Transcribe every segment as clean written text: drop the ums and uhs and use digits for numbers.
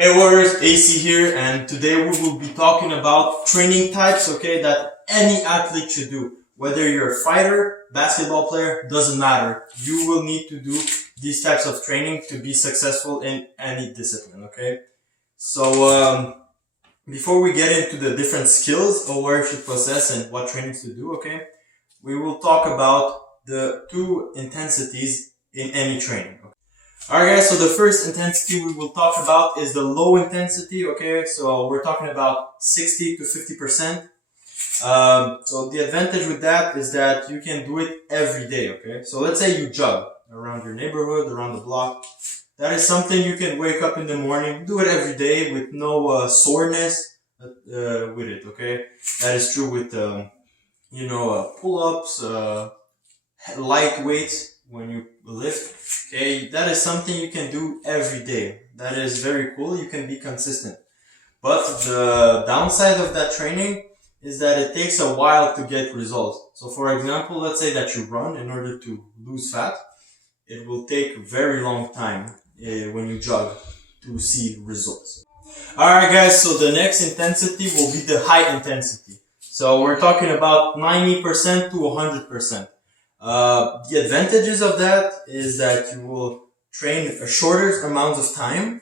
Hey Warriors, AC here, and today we will be talking about training types, okay, that any athlete should do. Whether you're a fighter, basketball player, doesn't matter. You will need to do these types of training to be successful in any discipline, okay? So, before we get into the different skills a warrior should possess and what trainings to do, okay, we will talk about the two intensities in any training. Alright guys, so the first intensity we will talk about is the low intensity, okay? So we're talking about 60 to 50%. So the advantage with that is that you can do it every day, okay? So let's say you jog around your neighborhood, around the block. That is something you can wake up in the morning, do it every day with no soreness with it, okay? That is true with, pull-ups, light weights when you lift. Okay, that is something you can do every day. That is very cool. You can be consistent. But the downside of that training is that it takes a while to get results. So for example, let's say that you run in order to lose fat. It will take a very long time when you jog to see results. Alright guys, so the next intensity will be the high intensity. So we're talking about 90% to 100%. The advantages of that is that you will train a shorter amount of time,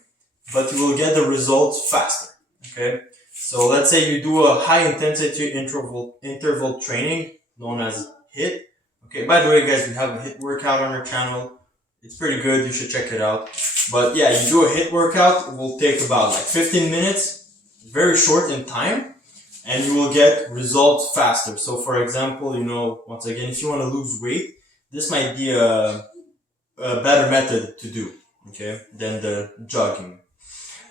but you will get the results faster. Okay, so let's say you do a high intensity interval training known as HIIT. Okay, by the way, guys, we have a HIIT workout on our channel. It's pretty good. You should check it out. But yeah, you do a HIIT workout. It will take about like 15 minutes, very short in time. And you will get results faster. So for example, once again, if you want to lose weight, this might be a better method to do, okay, than the jogging.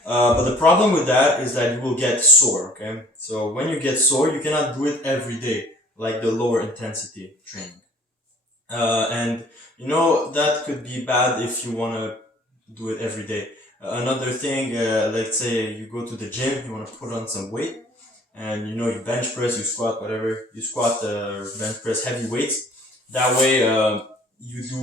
But the problem with that is that you will get sore, okay? So when you get sore, you cannot do it every day, like the lower intensity training. And that could be bad if you want to do it every day. Another thing, let's say you go to the gym, you want to put on some weight. And you bench press, you squat, whatever. You squat, bench press, heavy weights. That way, you do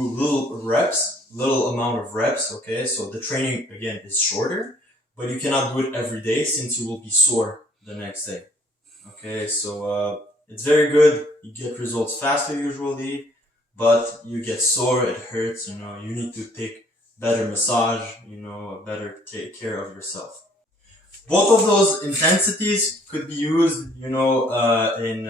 little amount of reps, okay? So the training, again, is shorter, but you cannot do it every day since you will be sore the next day. Okay, so, it's very good. You get results faster usually, but you get sore, it hurts, you need to take better massage, better take care of yourself. Both of those intensities could be used, in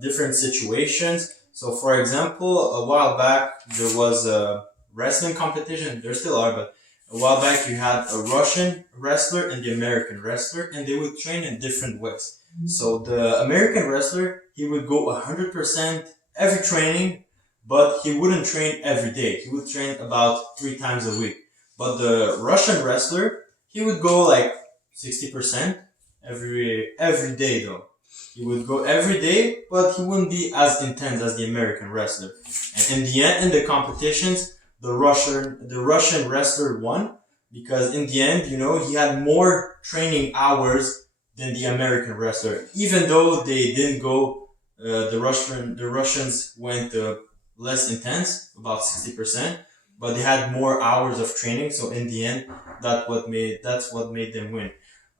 different situations. So, for example, a while back, there was a wrestling competition. There still are, but a while back, you had a Russian wrestler and the American wrestler, and they would train in different ways. So, the American wrestler, he would go 100% every training, but he wouldn't train every day. He would train about 3 times a week. But the Russian wrestler, he would go like 60% every day though. He would go every day, but he wouldn't be as intense as the American wrestler. And in the end, in the competitions, the Russian wrestler won because in the end, he had more training hours than the American wrestler. Even though they didn't go, the Russians went less intense, about 60%, but they had more hours of training. So in the end, that's what made them win.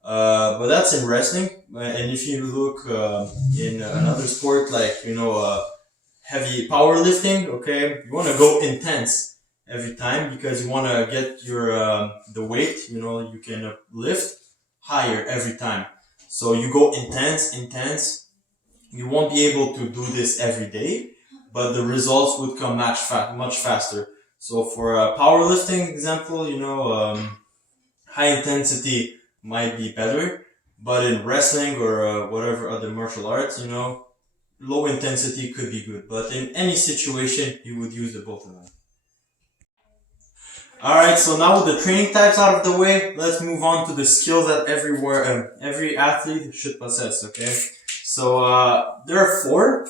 But that's in wrestling. And if you look in another sport like heavy powerlifting, okay, you want to go intense every time because you want to get your the weight you can lift higher every time. So you go intense. You won't be able to do this every day, but the results would come much faster. So for a powerlifting example, high intensity might be better, but in wrestling or whatever other martial arts, low intensity could be good. But in any situation, you would use the both of them. Alright, so now with the training types out of the way, let's move on to the skills that every athlete should possess, okay? So, there are 4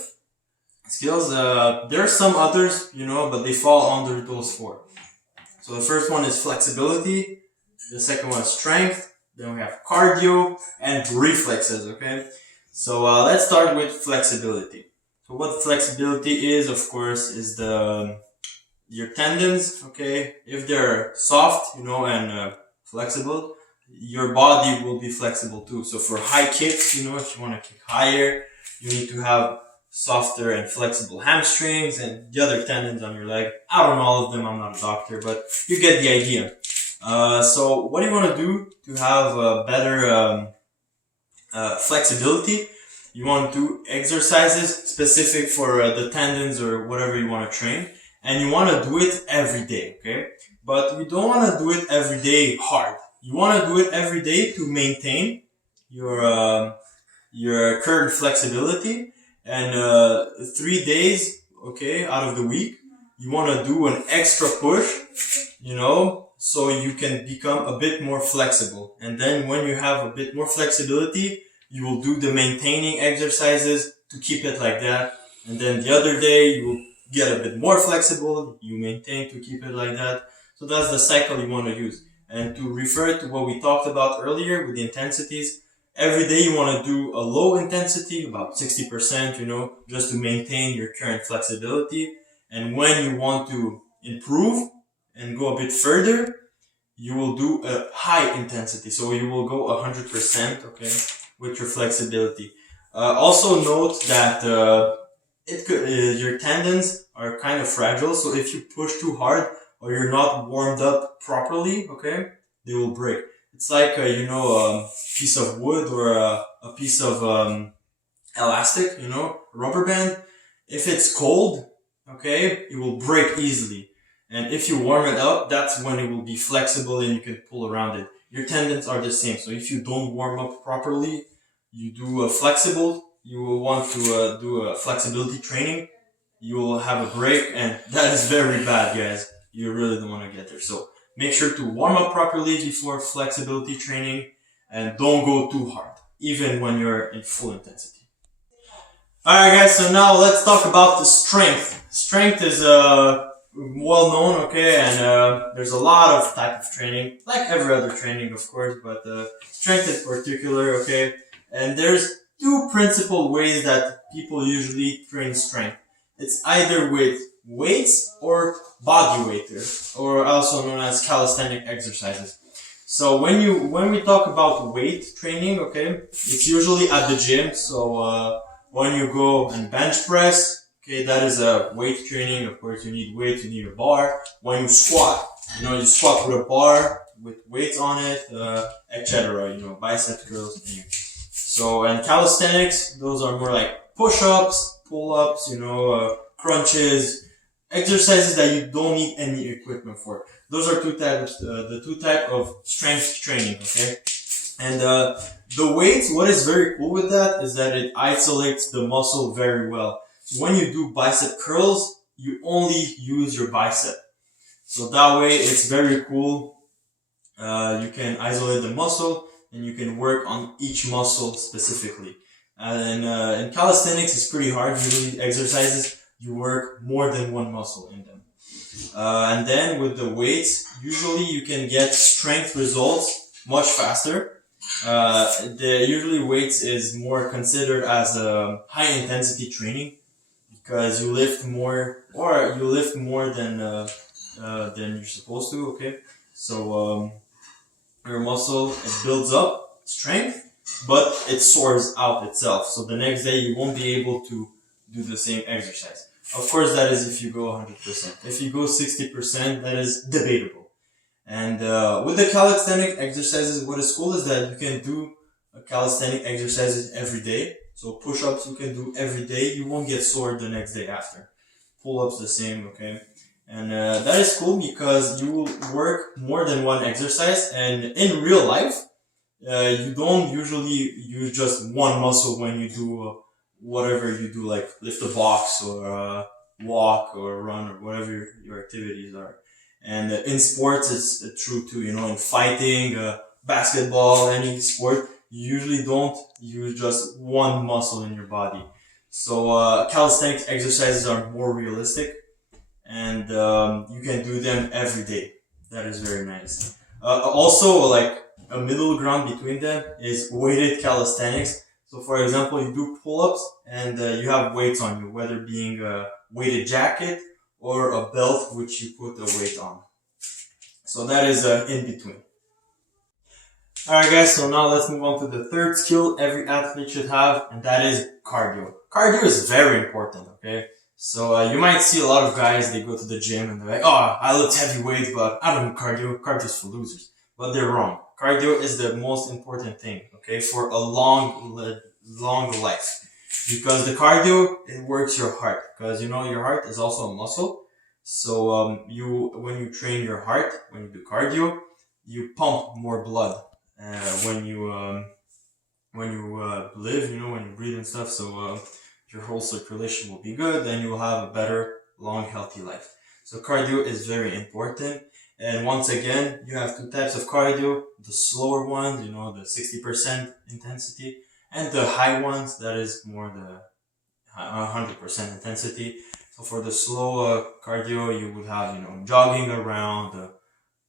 skills. There are some others, but they fall under those 4. So the first one is flexibility. The second one is strength. Then we have cardio and reflexes, okay? So let's start with flexibility. So what flexibility is, of course, is your tendons, okay? If they're soft, and flexible, your body will be flexible too. So for high kicks, you know, if you want to kick higher, you need to have softer and flexible hamstrings and the other tendons on your leg. I don't know all of them, I'm not a doctor, but you get the idea. So what do you want to do to have better flexibility? You want to do exercises specific for the tendons or whatever you want to train, and you want to do it every day, okay? But you don't want to do it every day hard. You want to do it every day to maintain your current flexibility, and 3 days, okay, out of the week, you want to do an extra push, you know, so you can become a bit more flexible. And then when you have a bit more flexibility, you will do the maintaining exercises to keep it like that. And then the other day, you will get a bit more flexible, you maintain to keep it like that. So that's the cycle you want to use. And to refer to what we talked about earlier with the intensities, every day you want to do a low intensity, about 60%, you know, just to maintain your current flexibility. And when you want to improve and go a bit further, you will do a high intensity. So you will go 100%, okay, with your flexibility. Also note that your tendons are kind of fragile. So if you push too hard or you're not warmed up properly, okay, they will break. It's like, a piece of wood or a piece of elastic, you know, rubber band. If it's cold, okay, it will break easily. And if you warm it up, that's when it will be flexible and you can pull around it. Your tendons are the same. So if you don't warm up properly, you do a flexible, you will want to do a flexibility training, you will have a break, and that is very bad, guys. You really don't want to get there. So make sure to warm up properly before flexibility training and don't go too hard, even when you're in full intensity. Alright guys, so now let's talk about the strength. Strength is well known, okay, and there's a lot of type of training, like every other training of course, but strength in particular, okay, and there's two principal ways that people usually train strength. It's either with weights or body weight, or also known as calisthenic exercises. So when we talk about weight training, okay, it's usually at the gym. So when you go and bench press, okay, that is a weight training. Of course, you need weights, you need a bar. When you squat, you squat with a bar with weights on it, etc. Bicep curls. Anyway. So, and calisthenics, those are more like push-ups, pull-ups, crunches, exercises that you don't need any equipment for. Those are the two type of strength training, okay? And the weights, what is very cool with that is that it isolates the muscle very well. So when you do bicep curls, you only use your bicep. So that way it's very cool. You can isolate the muscle and you can work on each muscle specifically. And in calisthenics, it's pretty hard. Usually exercises, you work more than one muscle in them. And then with the weights, usually you can get strength results much faster. Usually weights is more considered as a high intensity training because you lift more than you're supposed to. Okay, so your muscle, it builds up strength, but it soars out itself. So the next day you won't be able to do the same exercise. Of course, that is if you go 100%. If you go 60%, that is debatable. And with the calisthenic exercises, what is cool is that you can do calisthenic exercises every day. So push-ups you can do every day. You won't get sore the next day after. Pull-ups the same, okay? And that is cool because you will work more than one exercise. And in real life, you don't usually use just one muscle when you do whatever you do, like lift a box or walk or run or whatever your activities are. And in sports, it's true too. In fighting, basketball, any sport, you usually don't use just one muscle in your body. So calisthenics exercises are more realistic, and you can do them every day. That is very nice. Also, like a middle ground between them is weighted calisthenics. So, for example, you do pull-ups and you have weights on you, whether being a weighted jacket or a belt which you put the weight on. So that is in between. Alright guys, so now let's move on to the third skill every athlete should have, and that is cardio. Cardio is very important, okay? So you might see a lot of guys, they go to the gym and they're like, oh, I lift heavy weight, but I don't do cardio. Cardio is for losers. But they're wrong. Cardio is the most important thing, okay, for a long life. Because the cardio, it works your heart. Because you know, your heart is also a muscle. So when you train your heart, when you do cardio, you pump more blood when you live, you know, when you breathe and stuff. So your whole circulation will be good, and you will have a better, long, healthy life. So cardio is very important. And once again, you have two types of cardio: the slower ones, you know, the 60% intensity, and the high ones, that is more the 100% intensity. So for the slow cardio, you would have, you know, jogging around,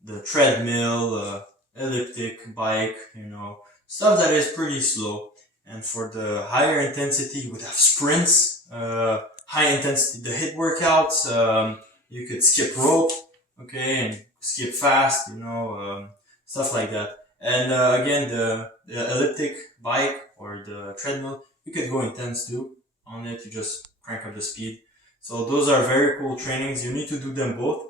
the treadmill, elliptic bike, you know, stuff that is pretty slow. And for the higher intensity, you would have sprints, high intensity, the HIIT workouts. You could skip rope, okay, and skip fast, you know, stuff like that. And again, the elliptic bike or the treadmill, you could go intense too on it. You just crank up the speed. So those are very cool trainings. You need to do them both,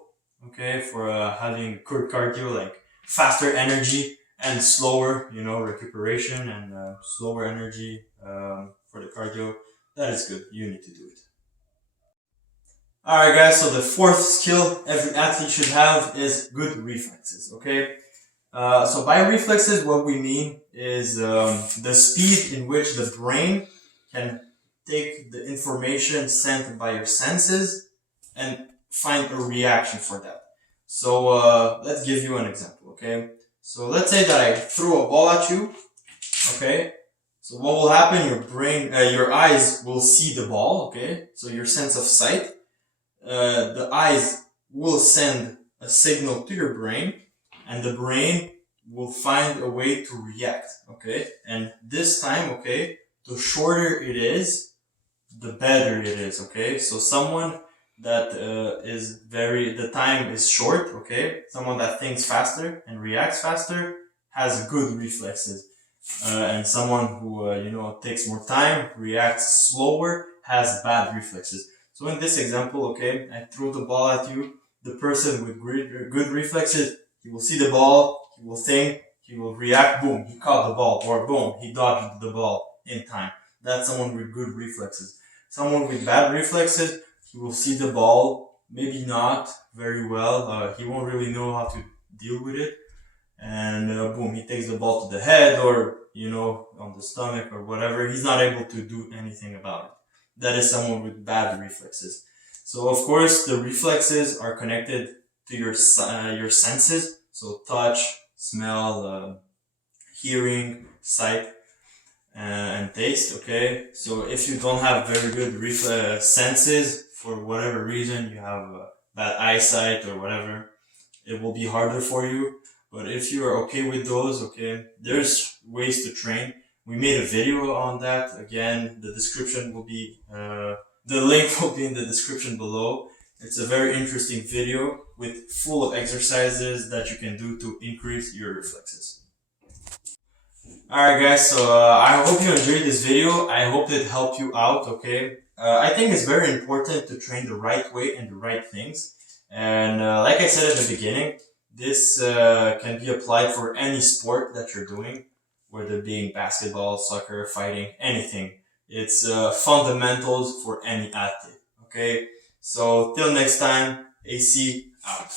okay, for having good cardio, like faster energy and slower, you know, recuperation, and slower energy for the cardio. That is good. You need to do it. Alright guys, so the fourth skill every athlete should have is good reflexes, okay? So by reflexes, what we mean is the speed in which the brain can take the information sent by your senses and find a reaction for that. So let's give you an example, okay? So let's say that I throw a ball at you, okay? So what will happen? Your eyes will see the ball, okay? So your sense of sight, the eyes will send a signal to your brain, and the brain will find a way to react, okay? And this time, okay, the shorter it is, the better it is, okay? So someone that the time is short, okay? Someone that thinks faster and reacts faster has good reflexes. And someone who, you know, takes more time, reacts slower, has bad reflexes. So in this example, okay, I throw the ball at you. The person with good reflexes, he will see the ball, he will think, he will react, boom, he caught the ball, or boom, he dodged the ball in time. That's someone with good reflexes. Someone with bad reflexes, he will see the ball, maybe not very well, he won't really know how to deal with it, and boom, he takes the ball to the head, or, you know, on the stomach or whatever. He's not able to do anything about it. That is someone with bad reflexes. So of course, the reflexes are connected to your senses, so touch, smell, hearing, sight, and taste, okay? So if you don't have very good senses, for whatever reason, you have bad eyesight or whatever, it will be harder for you. But if you are okay with those, okay, there's ways to train. We made a video on that. Again, the description will be, the link will be in the description below. It's a very interesting video with full of exercises that you can do to increase your reflexes. Alright guys, so I hope you enjoyed this video. I hope it helped you out, okay? I think it's very important to train the right way and the right things. And like I said at the beginning, this can be applied for any sport that you're doing, whether it being basketball, soccer, fighting, anything. It's fundamentals for any athlete, okay? So till next time, AC out.